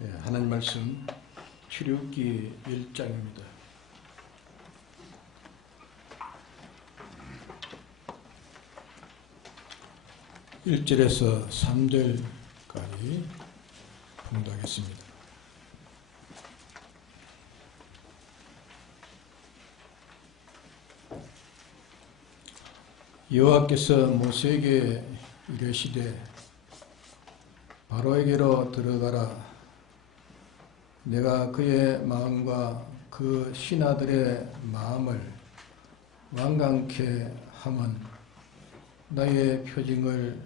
하나님 말씀 출애굽기 1장입니다. 1절에서 3절까지 봉독하겠습니다. 여호와께서 모세에게 이르시되 바로에게로 들어가라. 내가 그의 마음과 그 신하들의 마음을 완강케 함은 나의 표징을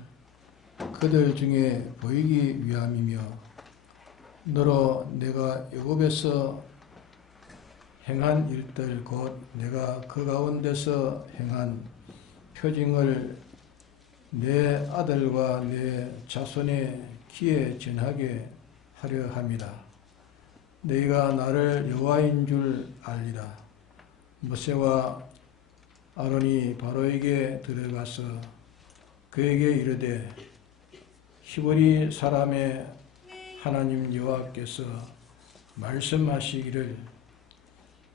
그들 중에 보이기 위함이며 너로 내가 애굽에서 행한 일들 곧 내가 그 가운데서 행한 표징을 내 아들과 내 자손의 귀에 전하게 하려 함이라. 너희가 나를 여호와인 줄 알리라. 모세와 아론이 바로에게 들어가서 그에게 이르되 히브리 사람의 하나님 여호와께서 말씀하시기를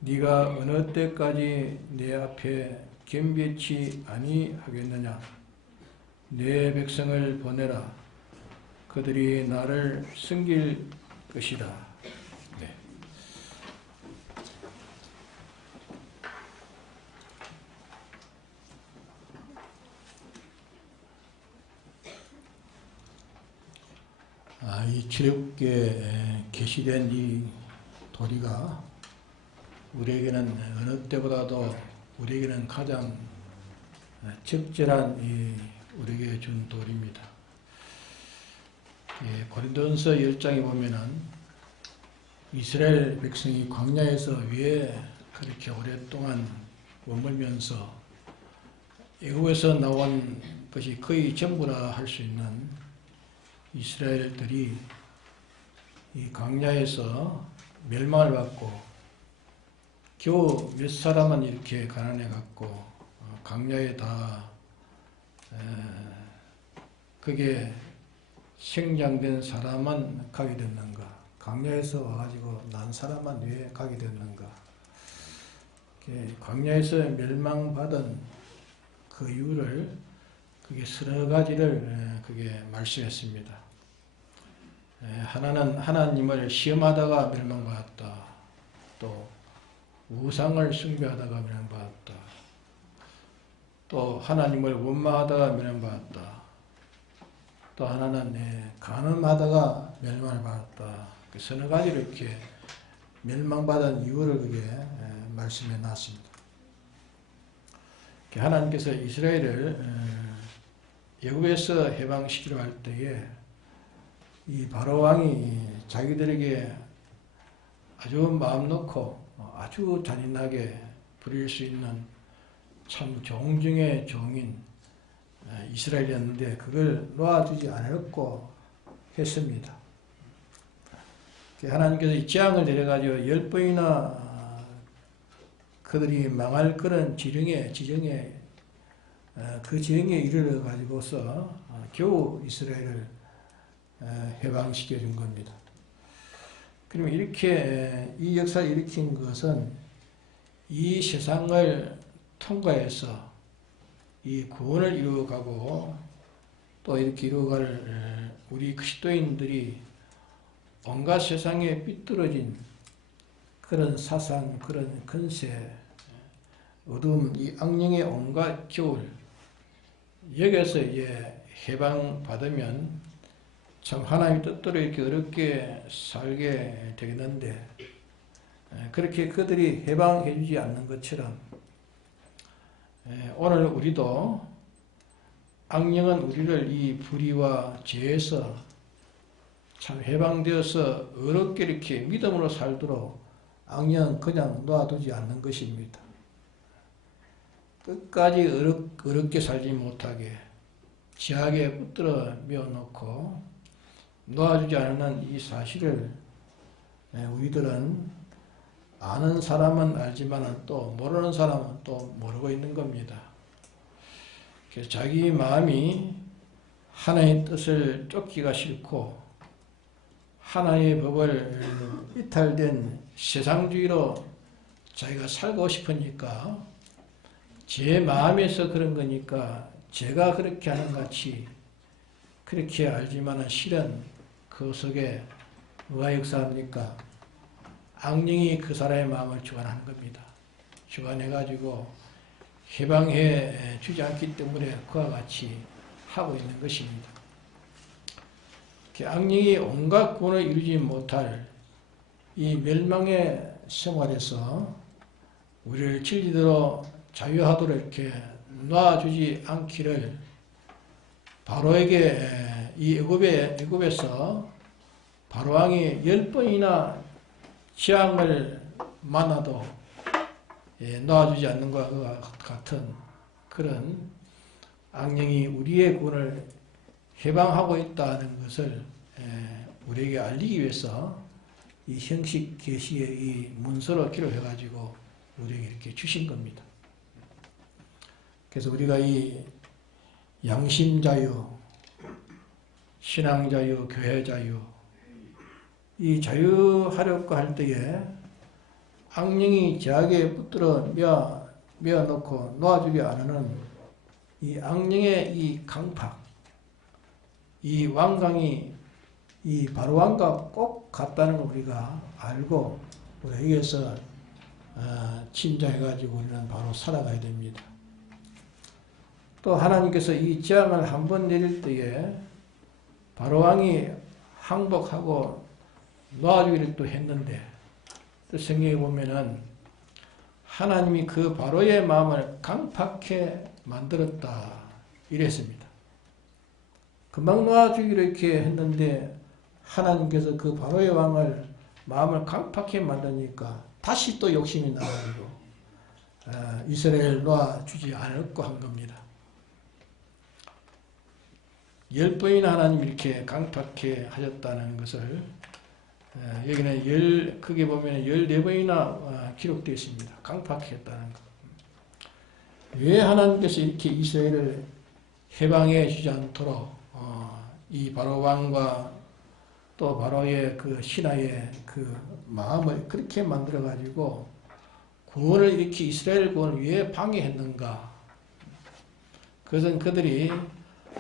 네가 어느 때까지 내 앞에 겸비치 아니하겠느냐. 내 백성을 보내라. 그들이 나를 섬길 것이다. 네. 이 출애굽기에 계시된 이 도리가 우리에게는 어느 때보다도 우리에게는 가장 적절한 우리에게 준 도리입니다. 고린도전서 10장에 보면은 이스라엘 백성이 광야에서 왜 그렇게 오랫동안 머물면서 애굽에서 나온 것이 거의 전부라 할 수 있는 이스라엘들이 이 광야에서 멸망을 받고 겨우 몇 사람은 이렇게 가난해 갖고 광야에 다 그게 생장된 사람만 가게 됐는가? 광야에서 와가지고 난 사람만 왜 가게 됐는가? 광야에서 멸망받은 그 이유를 그게 서너 가지를 그게 말씀했습니다. 하나는 하나님을 시험하다가 멸망받았다. 또 우상을 숭배하다가 멸망받았다. 또 하나님을 원망하다가 멸망받았다. 또 하나는 간음하다가 멸망을 받았다. 서너 가지로 이렇게 멸망받은 이유를 그게 말씀해 놨습니다. 하나님께서 이스라엘을 애굽에서 해방시키려 할 때에 이 바로 왕이 자기들에게 아주 마음 놓고 아주 잔인하게 부릴 수 있는 참 종 중의 종인 이스라엘이었는데 그걸 놓아주지 않았고 했습니다. 하나님께서 이 재앙을 내려가지고 10번이나 그들이 망할 그런 지정에 그 지정에 이르러 가지고서 겨우 이스라엘을 해방시켜 준 겁니다. 그러면 이렇게 이 역사를 일으킨 것은 이 세상을 통과해서 이 구원을 이루어가고 또 이렇게 이루어갈 우리 그리스도인들이 온갖 세상에 삐뚤어진 그런 사상, 그런 근세, 어두움, 이 악령의 온갖 겨울 여기에서 해방받으면 참 하나님의 뜻대로 이렇게 어렵게 살게 되겠는데 그렇게 그들이 해방해 주지 않는 것처럼 오늘 우리도 악령은 우리를 이 불의와 죄에서 참 해방되어서 어렵게 이렇게 믿음으로 살도록 악령은 그냥 놔두지 않는 것입니다. 끝까지 어렵게 살지 못하게 지하게 붙들어 메어놓고 놓아주지 않는 이 사실을 우리들은 아는 사람은 알지만 또 모르는 사람은 또 모르고 있는 겁니다. 그래서 자기 마음이 하나님의 뜻을 쫓기가 싫고 하나님의 법을 이탈된 세상주의로 자기가 살고 싶으니까 제 마음에서 그런 거니까 제가 그렇게 하는 같이 그렇게 알지만은 실은 그 속에 뭐가 역사합니까? 악령이 그 사람의 마음을 주관하는 겁니다. 주관해가지고 해방해 주지 않기 때문에 그와 같이 하고 있는 것입니다. 악령이 온갖 구원을 이루지 못할 이 멸망의 생활에서 우리를 진리대로 자유하도록 이렇게 놔주지 않기를 바로에게 이 애굽에서 바로왕이 10번이나 재앙을 만나도 놔주지 않는 것과 같은 그런 악령이 우리의 구원을 해방하고 있다는 것을 우리에게 알리기 위해서 이 형식 계시의 이 문서로 기록해가지고 우리에게 이렇게 주신 겁니다. 그래서 우리가 이 양심자유, 신앙자유, 교회자유, 이 자유하려고 할 때에 악령이 제약에 붙들어 메어놓고 놓아주지 않으는 이 악령의 이 강팍, 이 완강이 이 바로왕과 꼭 같다는 걸 우리가 알고 우리가 여기에서 침자해가지고 우리는 바로 살아가야 됩니다. 또 하나님께서 이 재앙을 한번 내릴 때에 바로왕이 항복하고 놓아주기를 또 했는데 또 성경에 보면은 하나님이 그 바로의 마음을 강팍해 만들었다 이랬습니다. 금방 놓아주기로 이렇게 했는데 하나님께서 그 바로의 마음을 강팍해 만드니까 다시 또 욕심이 나가지고 이스라엘을 놓아주지 않을고 한 겁니다. 10번이나 하나님이 이렇게 강팍해 하셨다는 것을 여기는 크게 보면 14번이나 기록되어 있습니다. 강팍해 했다는 것. 왜 하나님께서 이렇게 이스라엘을 해방해 주지 않도록 이 바로 왕과 또 바로의 그 신하의 그 마음을 그렇게 만들어 가지고 구원을 이렇게 이스라엘 구원을 왜 방해했는가? 그것은 그들이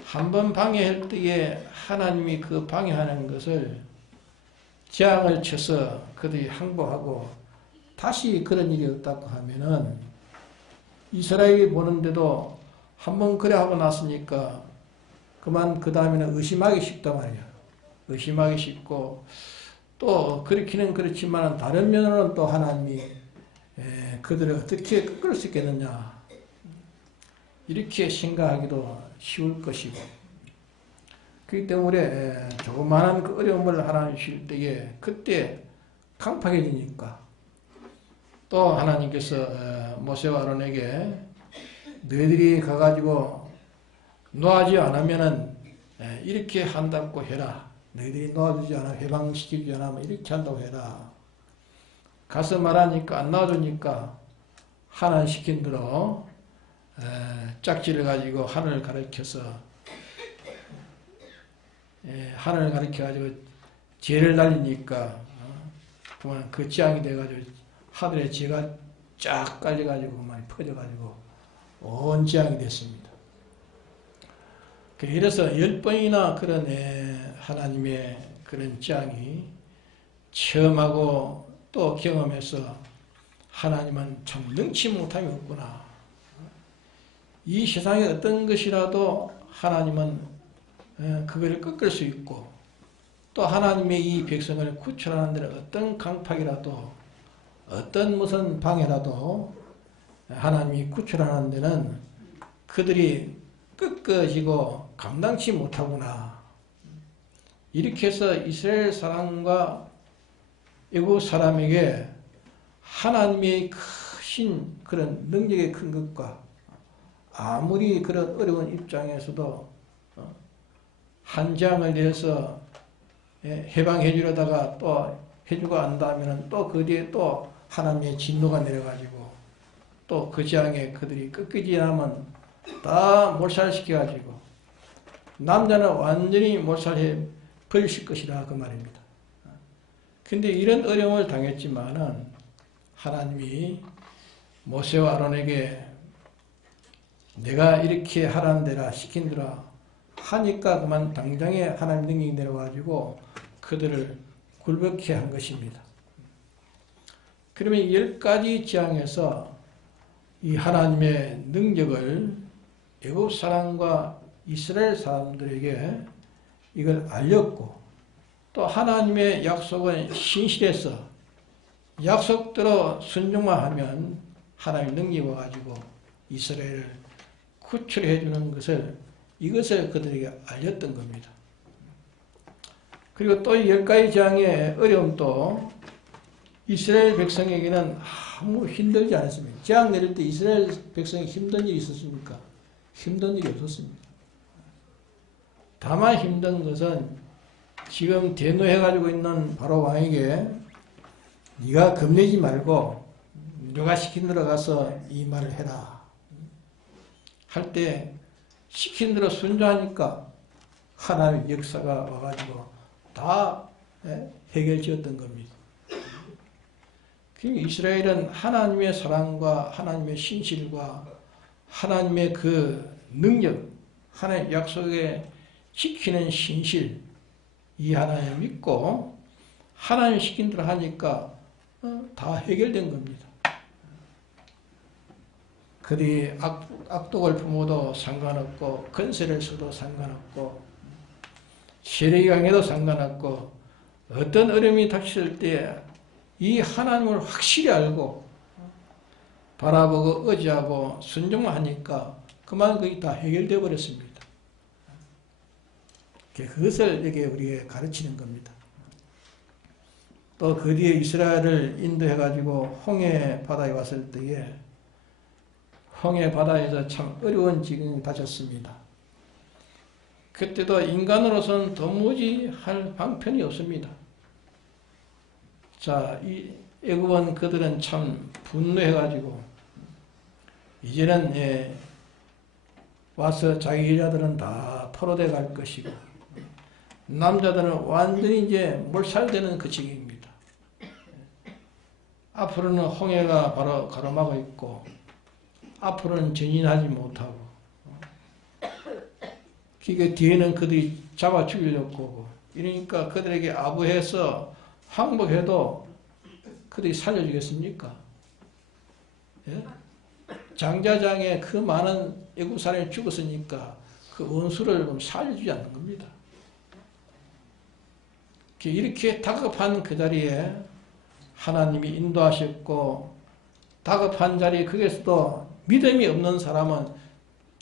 한번 방해할 때에 하나님이 그 방해하는 것을 재앙을 쳐서 그들이 항복하고 다시 그런 일이 없다고 하면은 이스라엘이 보는데도 한번 그래 하고 났으니까 그만 그 다음에는 의심하기 쉽단 말이야. 의심하기 쉽고 또 그렇기는 그렇지만 다른 면으로는 또 하나님이 그들을 어떻게 끌 수 있겠느냐 이렇게 생각하기도 쉬울 것이고 그렇기 때문에 조그마한 그 어려움을 하나님 주실 때에 그때 강팍해지니까 또 하나님께서 모세와 아론에게 너희들이 가가지고 놓아주지 않으면은 이렇게 한다고 해라. 너희들이 놓아주지 않아 해방시키지 않으면 이렇게 한다고 해라. 가서 말하니까 안 놓아주니까 하나님 시킨 대로 짝지를 가지고 하늘을 가리켜서 하늘을 가리켜가지고 재를 날리니까 그만 그 재앙이 돼가지고 하늘에 재가 쫙 깔려가지고 많이 퍼져가지고 온 재앙이 됐습니다. 이래서 10번이나 그런 하나님의 그런 재앙이 체험하고 또 경험해서 하나님은 참 능치 못함이 없구나. 이 세상에 어떤 것이라도 하나님은 그거를 꺾을 수 있고 또 하나님의 이 백성을 구출하는 데는 어떤 강팍이라도 어떤 무슨 방해라도 하나님이 구출하는 데는 그들이 꺾어지고 감당치 못하구나. 이렇게 해서 이스라엘 사람과 애국 사람에게 하나님의 크신 그런 능력의 큰 것과 아무리 그런 어려운 입장에서도 한 장을 내서 해방해 주려다가 또 해주고 안다면 또 그 뒤에 또 하나님의 진노가 내려가지고 또 그 재앙에 그들이 꺾이지 않으면 다 몰살시켜가지고 남자는 완전히 몰살해 버리실 것이다 그 말입니다. 근데 이런 어려움을 당했지만은 하나님이 모세와 아론에게 내가 이렇게 하라는 대로 시킨대로 하니까 그만 당장에 하나님 능력이 내려가지고 그들을 굴복케 한 것입니다. 그러면 10가지 재앙에서 이 하나님의 능력을 애국 사람과 이스라엘 사람들에게 이걸 알렸고, 또 하나님의 약속은 신실해서 약속대로 순종만 하면 하나님 능력이 와가지고 이스라엘을 구출해 주는 것을, 이것을 그들에게 알렸던 겁니다. 그리고 또 10가지 재앙의 어려움도 이스라엘 백성에게는 아무 힘들지 않았습니다. 재앙 내릴 때 이스라엘 백성이 힘든 일이 있었습니까? 힘든 일이 없었습니다. 다만 힘든 것은 지금 대노해가지고 있는 바로 왕에게 네가 겁내지 말고 누가 시킨 대로 가서 이 말을 해라 할 때 시킨 대로 순종하니까 하나님의 역사가 와가지고 다 해결지었던 겁니다. 이스라엘은 하나님의 사랑과 하나님의 신실과 하나님의 그 능력, 하나님의 약속에 지키는 신실, 이 하나님을 믿고 하나님 시킨 대로 하니까 다 해결된 겁니다. 그들이 악독을 품어도 상관없고 건세를 써도 상관없고 세력이 강해도 상관없고 어떤 어려움이 닥칠 때 이 하나님을 확실히 알고 바라보고 의지하고 순종만 하니까 그만 그게 다 해결되어 버렸습니다. 그것을 여기 우리에게 가르치는 겁니다. 또 그 뒤에 이스라엘을 인도해 가지고 홍해 바다에 왔을 때에 홍해 바다에서 참 어려운 지경이 닥쳤습니다. 그때도 인간으로서는 도무지 할 방편이 없습니다. 자, 이 애굽은 그들은 참 분노해가지고 이제는 와서 자기 여자들은 다 포로돼 갈 것이고 남자들은 완전히 이제 몰살되는 그 지경입니다. 앞으로는 홍해가 바로 가로막고 있고 앞으로는 전진하지 못하고 그게 뒤에는 그들이 잡아 죽이려고 하고 이러니까 그들에게 아부해서 항복해도 그들이 살려주겠습니까? 예? 장자장에 그 많은 애국 사람이 죽었으니까 그 원수를 살려주지 않는 겁니다. 이렇게 다급한 그 자리에 하나님이 인도하셨고 다급한 자리에 거기에서도 믿음이 없는 사람은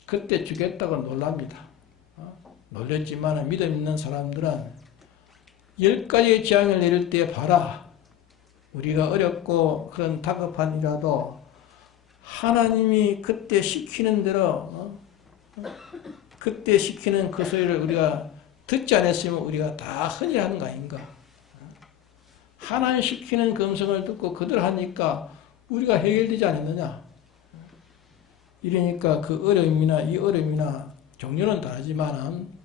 그때 죽겠다고 놀랍니다. 놀랬지만 믿음 있는 사람들은 10가지의 재앙을 내릴 때 봐라. 우리가 어렵고 그런 다급한 일이라도 하나님이 그때 시키는 대로 그때 시키는 그 소리를 우리가 듣지 않았으면 우리가 다 흔히 하는 거 아닌가. 하나님 시키는 그 음성을 듣고 그들 하니까 우리가 해결되지 않았느냐. 이러니까 그 어려움이나 이 어려움이나 종류는 다르지만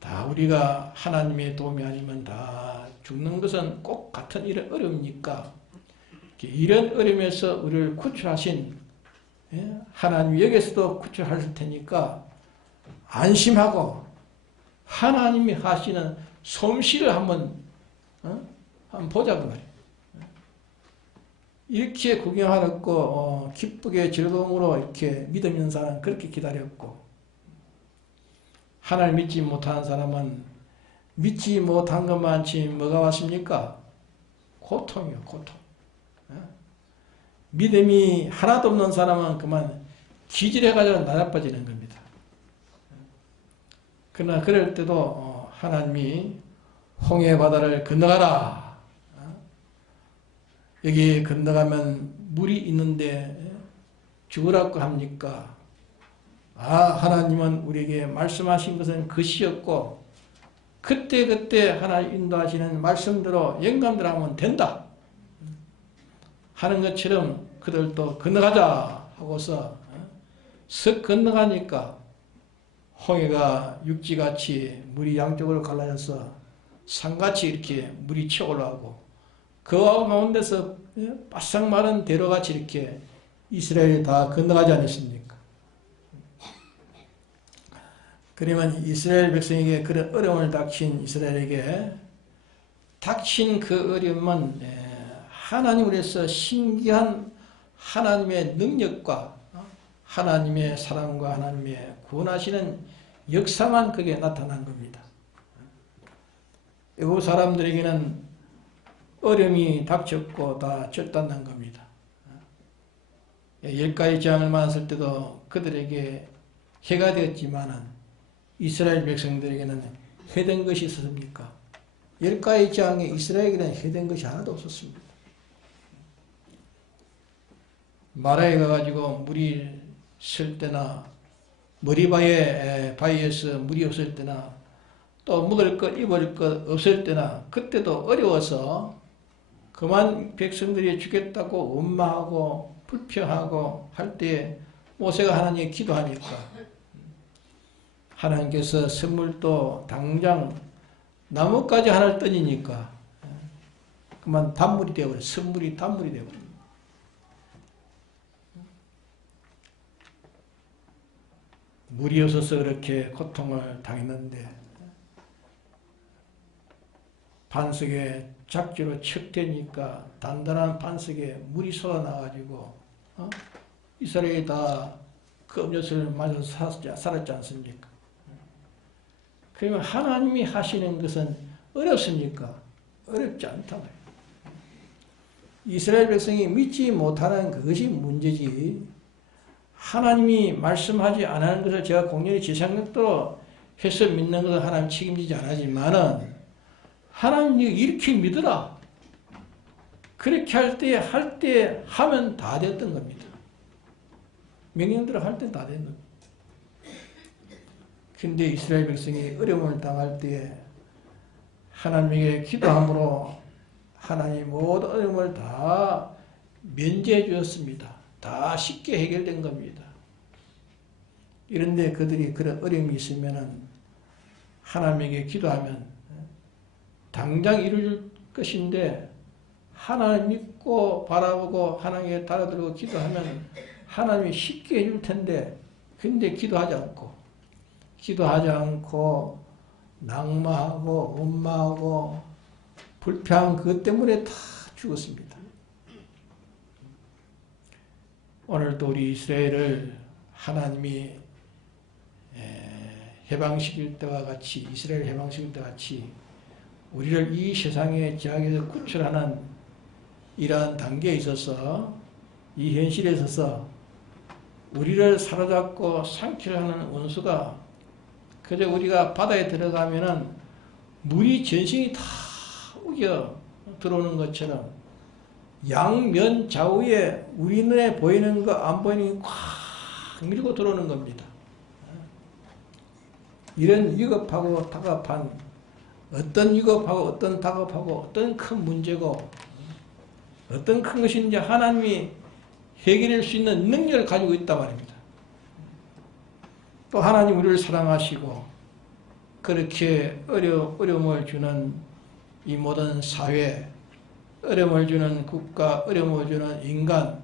다 우리가 하나님의 도움이 아니면 다 죽는 것은 꼭 같은 이런 어려움이니까 이런 어려움에서 우리를 구출하신 하나님이 여기서도 구출하실 테니까 안심하고 하나님이 하시는 솜씨를 한번 보자고 말이에요. 이렇게 구경하였고 기쁘게 즐거움으로 이렇게 믿음 있는 사람은 그렇게 기다렸고 하나님 믿지 못하는 사람은 믿지 못한 것만치 뭐가 왔습니까? 고통이요, 고통. 믿음이 하나도 없는 사람은 그만 기질해가지고 나라빠지는 겁니다. 그러나 그럴 때도 하나님이 홍해 바다를 건너가라. 여기 건너가면 물이 있는데 죽으라고 합니까? 하나님은 우리에게 말씀하신 것은 것이었고 그때 하나님 인도하시는 말씀대로 영감대로 하면 된다 하는 것처럼 그들도 건너가자 하고서 석 건너가니까 홍해가 육지같이 물이 양쪽으로 갈라져서 산같이 이렇게 물이 치올라오고 그 가운데서 바싹 마른 대로같이 이렇게 이스라엘이 다 건너가지 않았습니까? 그러면 이스라엘 백성에게 그런 어려움을 닥친 이스라엘에게 닥친 그 어려움은 하나님으로서 신기한 하나님의 능력과 하나님의 사랑과 하나님의 구원하시는 역사만 그게 나타난 겁니다. 애국 사람들에게는 어려움이 닥쳤고 다 절단난 겁니다. 10가지 재앙을 만났을 때도 그들에게 해가 되었지만은 이스라엘 백성들에게는 해된 것이 있었습니까? 10가지 재앙에 이스라엘에게는 해된 것이 하나도 없었습니다. 마라에 가가지고 물이 설 때나 바위에서 물이 없을 때나 또 먹을 것 입을 것 없을 때나 그때도 어려워서 그만 백성들이 죽겠다고 원망하고 불평하고 할 때에 모세가 하나님께 기도하니까 하나님께서 선물도 당장 나뭇가지 하나를 던지니까 그만 단물이 되어버려. 선물이 단물이 되어버려. 물이 없어서 그렇게 고통을 당했는데 반석에 작지로 척대니까 단단한 반석에 물이 쏟아나가지고 이스라엘이 다 그 음료수를 마셔서 살았지 않습니까? 그러면 하나님이 하시는 것은 어렵습니까? 어렵지 않다. 이스라엘 백성이 믿지 못하는 그것이 문제지 하나님이 말씀하지 않은 것을 제가 공연히 제 생각대로 해서 믿는 것은 하나님 책임지지 않지만은 하나님이 이렇게 믿으라. 그렇게 할 때 하면 다 됐던 겁니다. 명령대로 할 때 다 됐는 겁니다. 근데 이스라엘 백성이 어려움을 당할 때 하나님에게 기도함으로 하나님 모든 어려움을 다 면제해 주었습니다. 다 쉽게 해결된 겁니다. 이런데 그들이 그런 어려움이 있으면은 하나님에게 기도하면 당장 이룰 것인데 하나님 믿고 바라보고 하나님께 달아들고 기도하면 하나님이 쉽게 해줄 텐데 근데 기도하지 않고 낙마하고 원망하고 불평한 그것 때문에 다 죽었습니다. 오늘도 우리 이스라엘을 하나님이 해방시킬 때와 같이 이스라엘 해방시킬 때와 같이 우리를 이 세상의 제약에서 구출하는 이러한 단계에 있어서 이 현실에 있어서 우리를 사로잡고 상키를 하는 원수가 그저 우리가 바다에 들어가면은 물이 전신이 다 우겨 들어오는 것처럼 양면 좌우에 우리 눈에 보이는 거 안 보이는 거 꽉 밀고 들어오는 겁니다. 이런 위급하고 다급한 어떤 위급하고 어떤 다급하고 어떤 큰 문제고 어떤 큰 것인지 하나님이 해결할 수 있는 능력을 가지고 있단 말입니다. 또 하나님 우리를 사랑하시고 그렇게 어려움을 주는 이 모든 사회, 어려움을 주는 국가, 어려움을 주는 인간,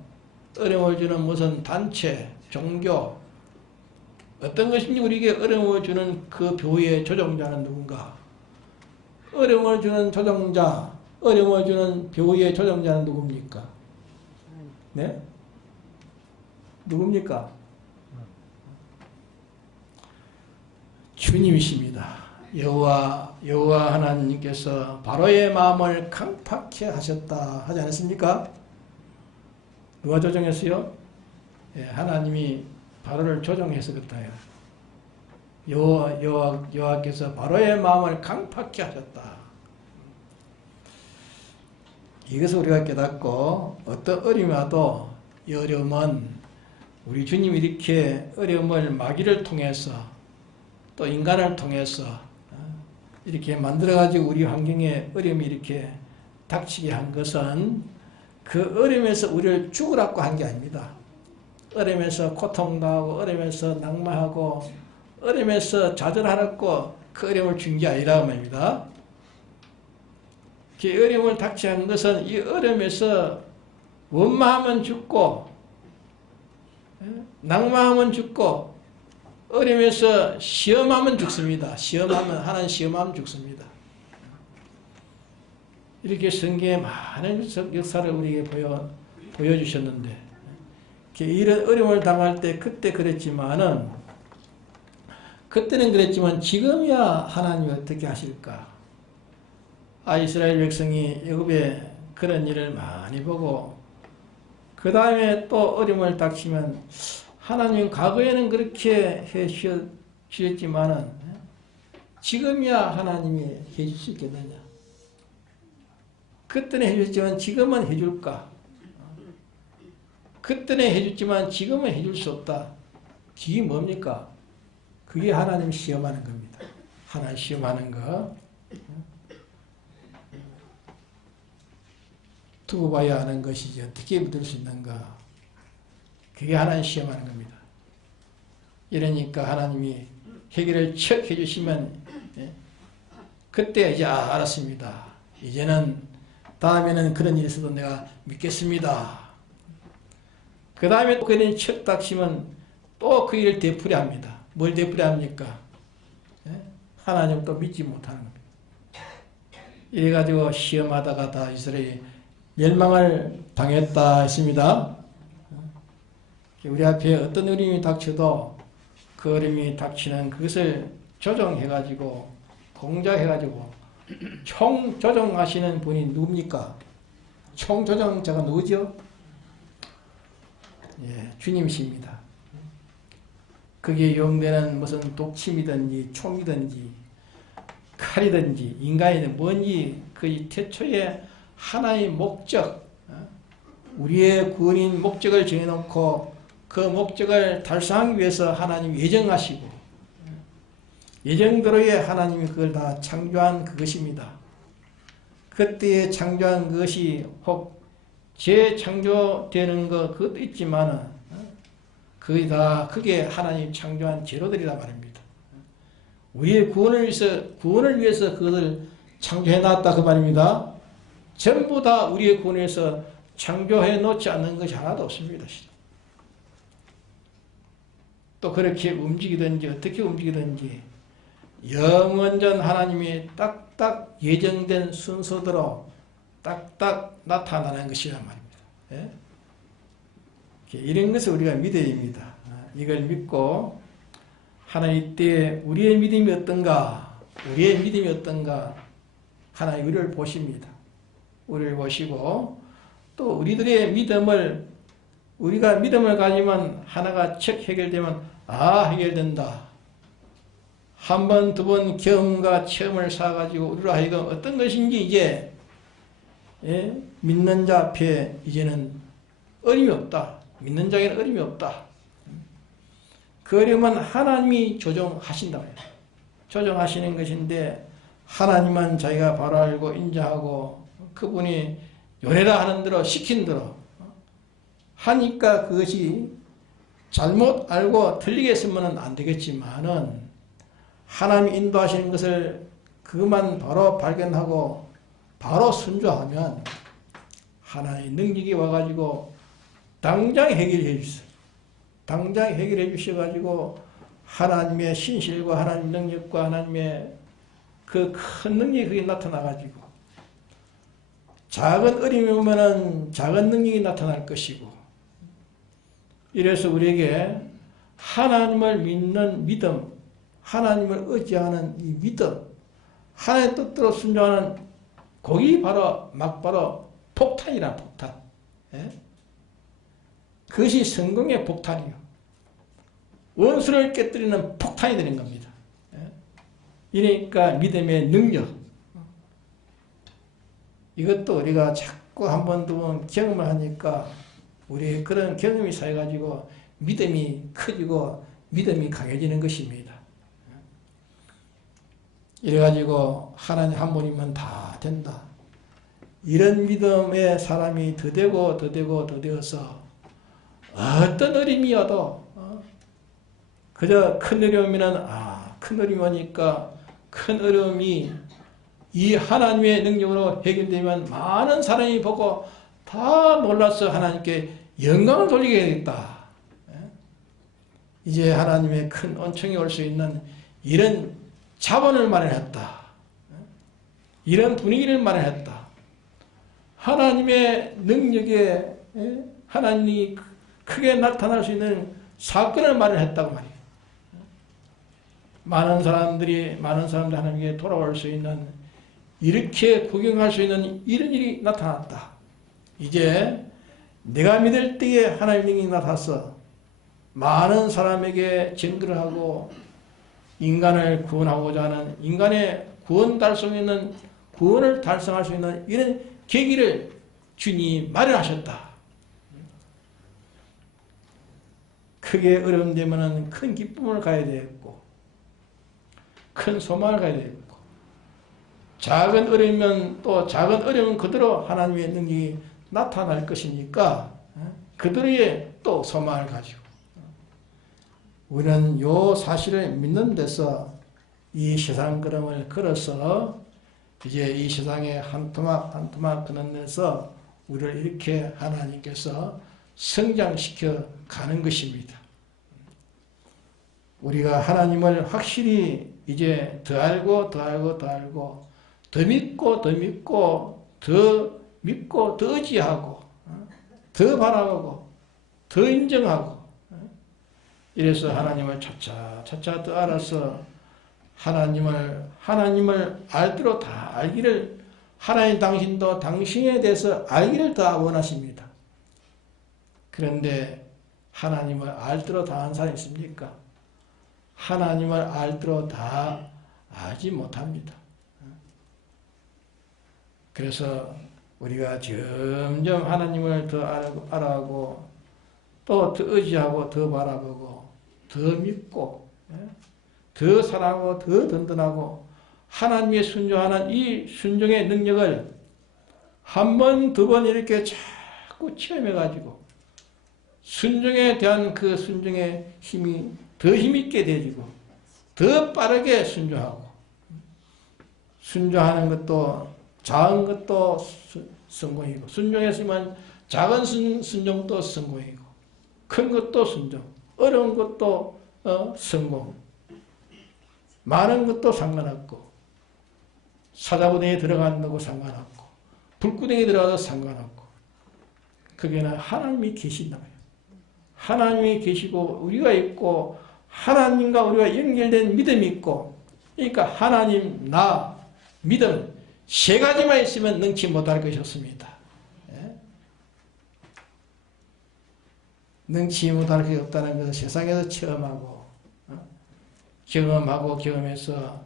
어려움을 주는 무슨 단체, 종교 어떤 것인지 우리에게 어려움을 주는 그 교회의 조종자는 누군가? 어려움을 주는 조종자, 어려움을 주는 교회의 조종자는 누굽니까? 네? 누굽니까? 주님이십니다. 여호와 하나님께서 바로의 마음을 강팍해 하셨다 하지 않았습니까? 누가 조정했어요? 예, 하나님이 바로를 조정해서 그렇다요. 여호와께서 바로의 마음을 강팍해 하셨다. 이것을 우리가 깨닫고 어떤 어려움이 와도 이 어려움은 우리 주님이 이렇게 어려움을 마귀를 통해서 또 인간을 통해서 이렇게 만들어가지고 우리 환경에 어려움이 이렇게 닥치게 한 것은 그 어려움에서 우리를 죽으라고 한 게 아닙니다. 어려움에서 고통당하고 어려움에서 낙마하고 어려움에서 좌절하라고 그 어려움을 준 게 아니라 말입니다. 어려움을 닥치는 것은 이 어려움에서 원망하면 죽고, 낙마하면 죽고, 어려움에서 시험하면 죽습니다. 하나님 시험하면 죽습니다. 이렇게 성경에 많은 역사를 우리에게 보여주셨는데, 이런 어려움을 당할 때 그때는 그랬지만 지금이야 하나님이 어떻게 하실까? 이스라엘 백성이 애굽에 그런 일을 많이 보고 그 다음에 또 어려움을 닥치면 하나님 과거에는 그렇게 해 주셨지만은 지금이야 하나님이 해 줄 수 있겠느냐? 그때는 해줬지만 지금은 해줄까? 그때는 해줬지만 지금은 해줄 수 없다. 그게 뭡니까? 그게 하나님 시험하는 겁니다. 하나님 시험하는 거. 두고 봐야 하는 것이지 어떻게 믿을 수 있는가? 그게 하나님 시험하는 겁니다. 이러니까 하나님이 해결을 척 해주시면 그때 이제 알았습니다. 이제는 다음에는 그런 일이 있어도 내가 믿겠습니다. 그 다음에 또 그런 일이 척 닥치면 또 그 일을 되풀이 합니다. 뭘 되풀이 합니까? 하나님 또 믿지 못하는 겁니다. 이래가지고 시험하다가 다 이스라엘이 멸망을 당했다 했습니다. 우리 앞에 어떤 어려움이 닥쳐도 그 어려움이 닥치는 그것을 조정해가지고 공작해가지고 총 조정하시는 분이 누굽니까? 총 조정자가 누구죠? 주님이십니다. 그게 용되는 무슨 독침이든지 총이든지 칼이든지 인간이든 뭔지 그 태초에 하나의 목적, 우리의 구원인 목적을 정해놓고 그 목적을 달성하기 위해서 하나님이 예정하시고 예정대로의 하나님이 그걸 다 창조한 그것입니다. 그때에 창조한 것이 혹 재창조되는 것 그것도 있지만은 그게 다 그게 하나님 창조한 재료들이란 말입니다. 우리의 구원을 위해서 그것을 창조해 놨다 그 말입니다. 전부 다 우리의 구원을 위해서 창조해 놓지 않는 것이 하나도 없습니다. 또 그렇게 움직이든지 어떻게 움직이든지 영원전 하나님이 딱딱 예정된 순서대로 딱딱 나타나는 것이란 말입니다. 이런 것을 우리가 믿어야 됩니다. 이걸 믿고 하나님 때 우리의 믿음이 어떤가 하나님 우리를 보십니다. 우리를 보시고 또 우리들의 우리가 믿음을 가지면 하나가 척 해결되면 해결된다. 한 번, 두 번 경험과 체험을 쌓아가지고 우리로 하여금 어떤 것인지 이제 믿는 자 앞에 이제는 어림이 없다. 믿는 자에게는 어림이 없다. 그 어림은 하나님이 조정하신다. 조정하시는 것인데 하나님만 자기가 바로 알고 인정하고 그분이 요래라 하는 대로 시킨 대로 하니까 그것이 잘못 알고 틀리게 했으면 안 되겠지만은 하나님이 인도하시는 것을 그것만 바로 발견하고 바로 순종하면 하나님의 능력이 와가지고 당장 해결해 주세요. 당장 해결해 주셔가지고 하나님의 신실과 하나님의 능력과 하나님의 그 큰 능력이 그게 나타나가지고 작은 어려움이 오면은 작은 능력이 나타날 것이고 이래서 우리에게 하나님을 믿는 믿음, 하나님을 의지하는 이 믿음, 하나님의 뜻대로 순종하는 그게 바로 폭탄이란 폭탄. 그것이 성공의 폭탄이요. 원수를 깨뜨리는 폭탄이 되는 겁니다. 이러니까 믿음의 능력. 이것도 우리가 자꾸 한 번, 두 번 경험을 하니까 우리의 그런 경험이 쌓여가지고 믿음이 커지고 믿음이 강해지는 것입니다. 이래가지고 하나님 한 분이면 다 된다. 이런 믿음의 사람이 더 되고 더 되고 더 되어서 어떤 어려움이 와도 그저 큰 어려움이면 큰 어려움이 오니까 큰 어려움이 이 하나님의 능력으로 해결되면 많은 사람이 보고 다 놀라서 하나님께 영광을 돌리게 되겠다. 이제 하나님의 큰 은총이 올 수 있는 이런 자본을 마련했다. 이런 분위기를 마련했다. 하나님의 능력에 하나님이 크게 나타날 수 있는 사건을 마련했다고 말이에요. 많은 사람들이 하나님께 돌아올 수 있는, 이렇게 구경할 수 있는 이런 일이 나타났다. 이제 내가 믿을 때에 하나님의 능력이 나타나서 많은 사람에게 증거를 하고 인간을 구원하고자 하는, 인간의 구원을 달성할 수 있는 이런 계기를 주님이 마련하셨다. 크게 어려움 되면 큰 기쁨을 가야 되겠고, 큰 소망을 가야 되겠고, 작은 어려움은 또 작은 어려움 그대로 하나님의 능력이 나타날 것이니까 그들의 또 소망을 가지고 우리는 요 사실을 믿는 데서 이 세상 걸음을 걸어서 이제 이 세상에 한 토막 한 토막 걷는 데서 우리를 이렇게 하나님께서 성장시켜 가는 것입니다. 우리가 하나님을 확실히 이제 더 알고 더 알고 더 알고 더 믿고 더 믿고 더 믿고 더 의지하고 더 바라보고 더 인정하고, 이래서 하나님을 차차 더 알아서 하나님을 알대로 다 알기를, 하나님 당신도 당신에 대해서 알기를 다 원하십니다. 그런데 하나님을 알대로 다 아는 사람이 있습니까? 하나님을 알대로 다 알지 못합니다. 그래서 우리가 점점 하나님을 더 알아가고 또 더 의지하고 더 바라보고 더 믿고 더 사랑하고 더 든든하고 하나님의 순종하는 이 순종의 능력을 한 번, 두 번 이렇게 자꾸 체험해가지고 순종에 대한 그 순종의 힘이 더 힘있게 되지고 더 빠르게 순종하고, 순종하는 것도 작은 것도 성공이고, 순종했으면 작은 순종도 성공이고, 큰 것도 순종, 어려운 것도 성공, 많은 것도 상관없고, 사자부대에 들어간다고 상관없고, 불구덩이에 들어가도 상관없고, 그게는 하나님이 계신다고요. 하나님이 계시고 우리가 있고 하나님과 우리가 연결된 믿음이 있고, 그러니까 하나님, 나, 믿음 세 가지만 있으면 능치 못할 것이었습니다. 능치 못할 것이 없다는 것을 세상에서 체험하고 경험하고 경험해서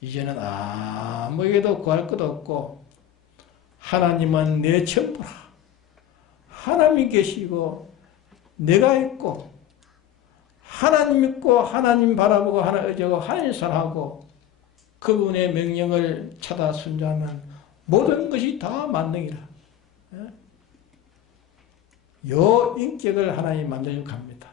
이제는 아무에게도 구할 것도 없고, 하나님은 내 전부라. 하나님이 계시고 내가 있고 하나님 믿고 하나님 바라보고 하나님 의지하고 하나님 사랑하고 그분의 명령을 찾아 순종하면 모든 것이 다 만능이라. 요 인격을 하나님 만들려고 합니다.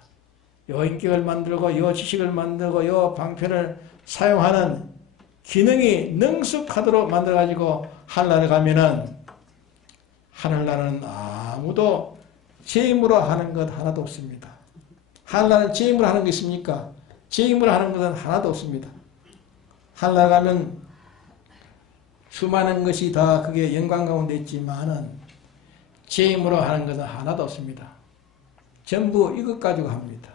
요 인격을 만들고 요 지식을 만들고 요 방편을 사용하는 기능이 능숙하도록 만들어가지고 하늘나라에 가면은, 하늘나라는 아무도 제 힘으로 하는 것 하나도 없습니다. 하늘나라는 제 힘으로 하는 게 있습니까? 제 힘으로 하는 것은 하나도 없습니다. 하늘나라 가면 수많은 것이 다 그게 영광 가운데 있지만은 제 힘으로 하는 것은 하나도 없습니다. 전부 이것 가지고 합니다.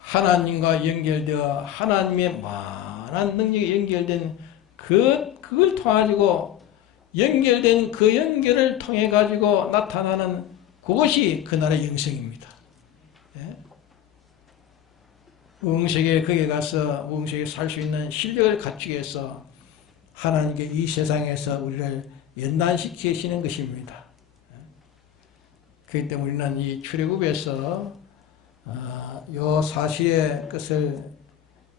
하나님과 연결되어 하나님의 많은 능력이 연결된 그걸 통해가지고 연결된 그 연결을 통해 가지고 나타나는 그것이 그 나라의 영성입니다. 우응색에 거기에 가서 우응색에 살 수 있는 실력을 갖추기 위해서 하나님께 이 세상에서 우리를 연단시키시는 것입니다. 그렇기 때문에 우리는 이 출애굽에서 요 사실의 것을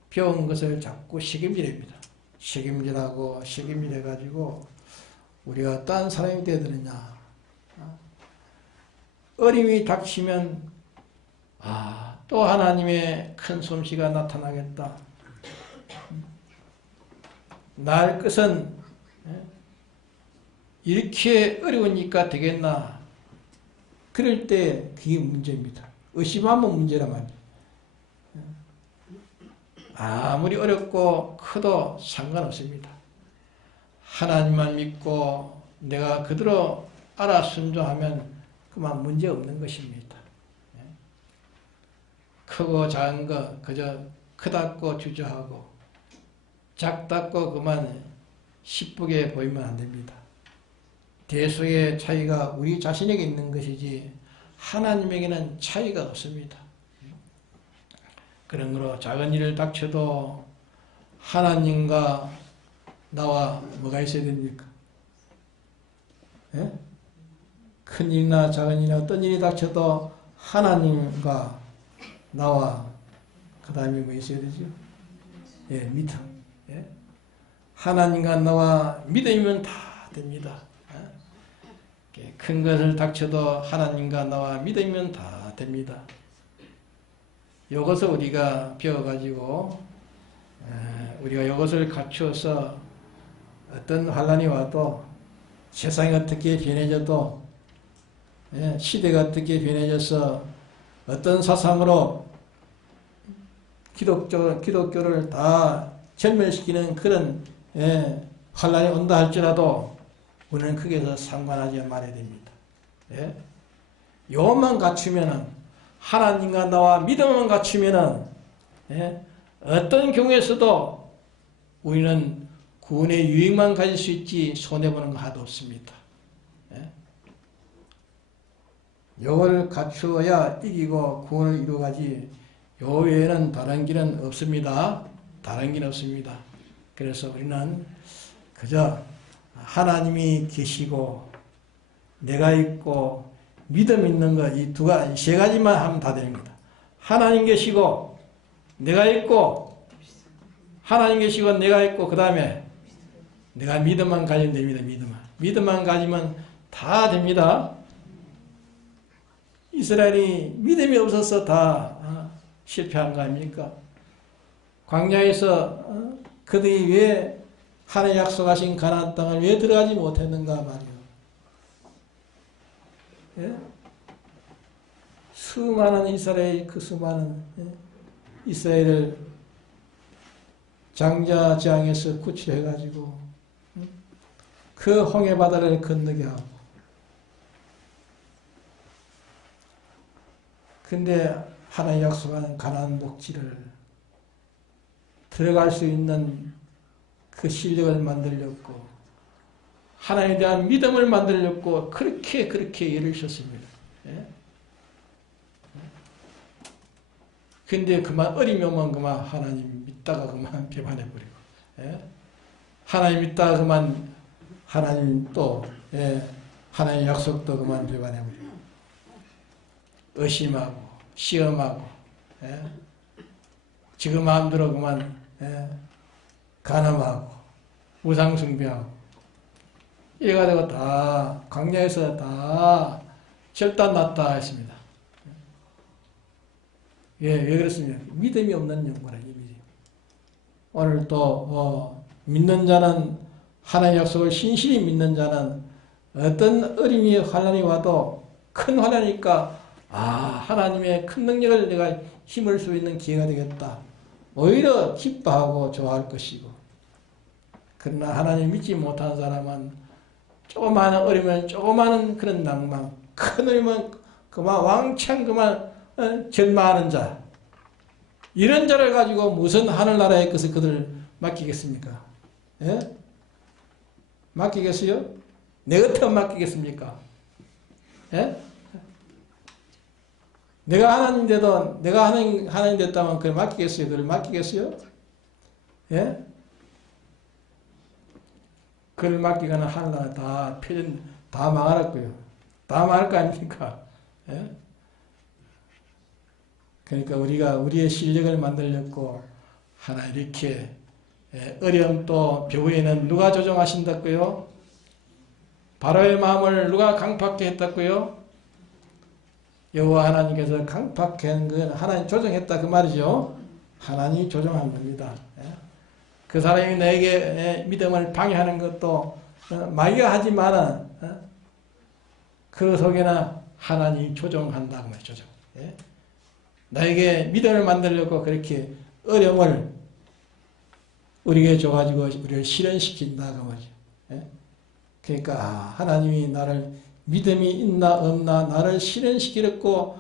배운 것을 자꾸 책임질합니다. 책임질하고 책임질해가지고 우리가 어떤 사람이 되어야 되느냐. 어림이 닥치면 또 하나님의 큰 솜씨가 나타나겠다. 날 것은 이렇게 어려우니까 되겠나? 그럴 때 그게 문제입니다. 의심하면 문제란 말이에요. 아무리 어렵고 커도 상관없습니다. 하나님만 믿고 내가 그대로 알아 순종하면 그만 문제 없는 것입니다. 크고 작은 거 그저 크다고 주저하고 작다고 그만 시쁘게 보이면 안 됩니다. 대소의 차이가 우리 자신에게 있는 것이지 하나님에게는 차이가 없습니다. 그러므로 작은 일을 닥쳐도 하나님과 나와 뭐가 있어야 됩니까? 예? 큰 일이나 작은 일이나 어떤 일이 닥쳐도 하나님과 나와 그 다음에 뭐 있어야 되죠? 예, 믿음. 예? 하나님과 나와 믿음이면 다 됩니다. 예? 큰 것을 닥쳐도 하나님과 나와 믿으면 다 됩니다. 이것을 우리가 배워가지고 우리가 이것을 갖추어서 어떤 환란이 와도 세상이 어떻게 변해져도 시대가 어떻게 변해져서 어떤 사상으로 기독교를 다 전멸시키는 그런 환란이 온다 할지라도 우리는 거기에서 상관하지 말아야 됩니다. 요것만 갖추면은 하나님과 나와 믿음만 갖추면은 어떤 경우에서도 우리는 구원의 유익만 가질 수 있지 손해보는 거 하나도 없습니다. 요걸 갖추어야 이기고 구원을 이루어가지 요 외에는 다른 길은 없습니다. 다른 길은 없습니다. 그래서 우리는 그저 하나님이 계시고 내가 있고 믿음 있는 것 이 세 가지만 하면 다 됩니다. 하나님 계시고 내가 있고 하나님 계시고 내가 있고 그 다음에 내가 믿음만 가지면 됩니다. 믿음만 가지면 다 됩니다. 이스라엘이 믿음이 없어서 다 실패한 거 아닙니까? 광야에서 그들이 왜 하나님 약속하신 가나안 땅을 왜 들어가지 못했는가 말이에요. 예? 수많은 이스라엘 그 수많은 이스라엘을 장자지왕에서 구출해가지고 그 홍해 바다를 건너게 하고 근데 하나님 약속하는 가나안 복지를 들어갈 수 있는 그 실력을 만들렸고 하나님에 대한 믿음을 만들렸고 그렇게 이루셨습니다. 근데 그만 어리면 그만 하나님 믿다가 그만 배반해버리고 하나님 믿다가 그만 하나님 또 하나님 약속도 그만 배반해버리고 의심하고 시험하고 지금 마음대로 그만 간음하고 우상숭배하고 이래가지고 다 광야에서 다 절단났다 했습니다. 왜 그렇습니까? 믿음이 없는 영혼이에요. 오늘 또 믿는 자는 하나님의 약속을 신실히 믿는 자는 어떤 어림이 환란이 와도 큰 환란이니까 하나님의 큰 능력을 내가 힘을 수 있는 기회가 되겠다. 오히려 기뻐하고 좋아할 것이고 그러나 하나님 믿지 못한 사람은 조그마한 어려면 조그마한 그런 낭만 큰 어려면 그만 왕창 그만 절망하는 자 이런 자를 가지고 무슨 하늘나라의 것을 그들 맡기겠습니까? 맡기겠어요? 내 같으면 맡기겠습니까? 내가 하나님인데도 내가 하나님 됐다면 그걸 맡기겠어요? 그걸 맡기겠어요? 그걸 맡기거나 하늘나라 다 표준 다 망할 거 아닙니까? 그러니까 우리가 우리의 실력을 만들렸고 하나 이렇게 어려움 또 벼우에는 누가 조정하신다고요? 바로의 마음을 누가 강팍케 했다고요? 여호와 하나님께서 강팍케 한 건 하나님 조정했다 그 말이죠. 하나님이 조정한 겁니다. 그 사람이 너에게 믿음을 방해하는 것도 마귀가 하지만은 그 속에는 하나님이 조정한다고 말이죠. 조정. 예? 나에게 믿음을 만들려고 그렇게 어려움을 우리에게 줘가지고 우리를 실현시킨다고 말이죠. 예? 그러니까 하나님이 나를 믿음이 있나 없나 나를 실현시키려고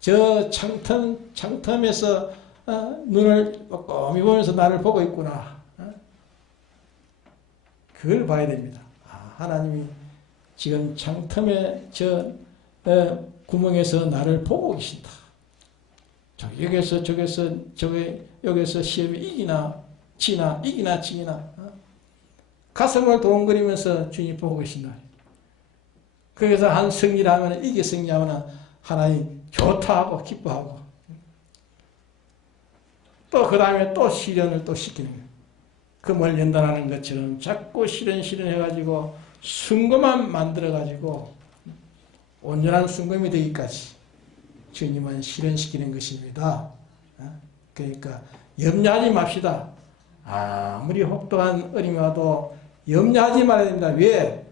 저 창텀에서 눈을 꼼꼼히 보면서 나를 보고 있구나. 그걸 봐야 됩니다. 하나님이 지금 창텀에 저 구멍에서 나를 보고 계신다. 여기서 저기서 여기서 시험에 이기나 지나 가슴을 동그리면서 주님 보고 계신다. 거기서 한 승리를 하면 이게 승리하면 하나님 좋다 하고 기뻐하고 또 그 다음에 또 실현을 또 시키는 거예요. 금을 연단하는 것처럼 자꾸 실현해가지고 순금만 만들어가지고 온전한 순금이 되기까지 주님은 실현시키는 것입니다. 그러니까 염려하지 맙시다. 아무리 혹독한 어려움이 와도 염려하지 말아야 됩니다. 왜?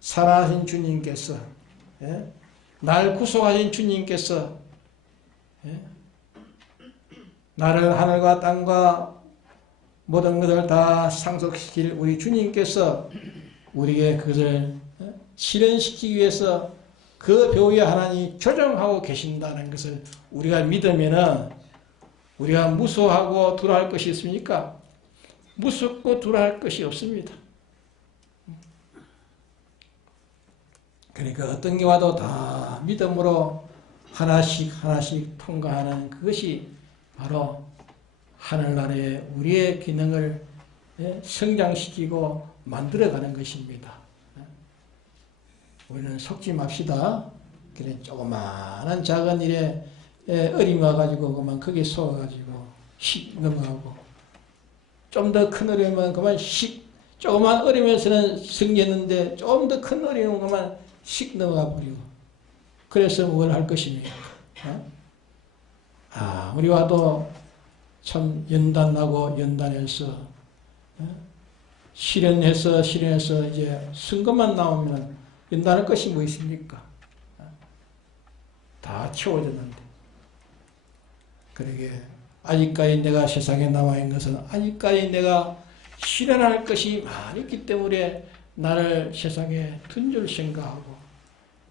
살아계신 주님께서 날 구속하신 주님께서 나를 하늘과 땅과 모든 것을 다 상속시킬 우리 주님께서 우리에게 그것을 실현시키기 위해서 그 배후에 하나님이 조정하고 계신다는 것을 우리가 믿으면은 우리가 무서워하고 두려워할 것이 있습니까? 무섭고 두려워할 것이 없습니다. 그러니까 어떤 게 와도 다 믿음으로 하나씩 통과하는 그것이 바로 하늘나라의 우리의 기능을 성장시키고 만들어가는 것입니다. 우리는 속지 맙시다. 그래 조그마한 작은 일에 어림이 와가지고 그만 크게 속아가지고 씩 넘어가고 좀 더 큰 어려움은 그만 씩 조그만 어려움에서는 승리했는데 좀 더 큰 어려움은 그만 씩 넘어가 버리고 그래서 뭘 할 것입니까? 우리 와도 참 연단하고 연단해서 실현해서 이제 승것만 나오면 연단할 것이 뭐 있습니까? 다 채워졌는데. 그러게 아직까지 내가 세상에 남아있는 것은 아직까지 내가 실현할 것이 많이 있기 때문에 나를 세상에 둔 줄 생각하고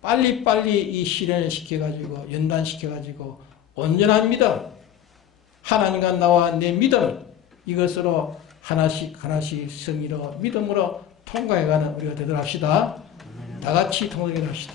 빨리빨리 이 실현을 시켜가지고 연단시켜가지고 온전한 믿음 하나님과 나와 내 믿음 이것으로 하나씩 승리로 믿음으로 통과해가는 우리가 되도록 합시다. 다 같이 통과해 합시다.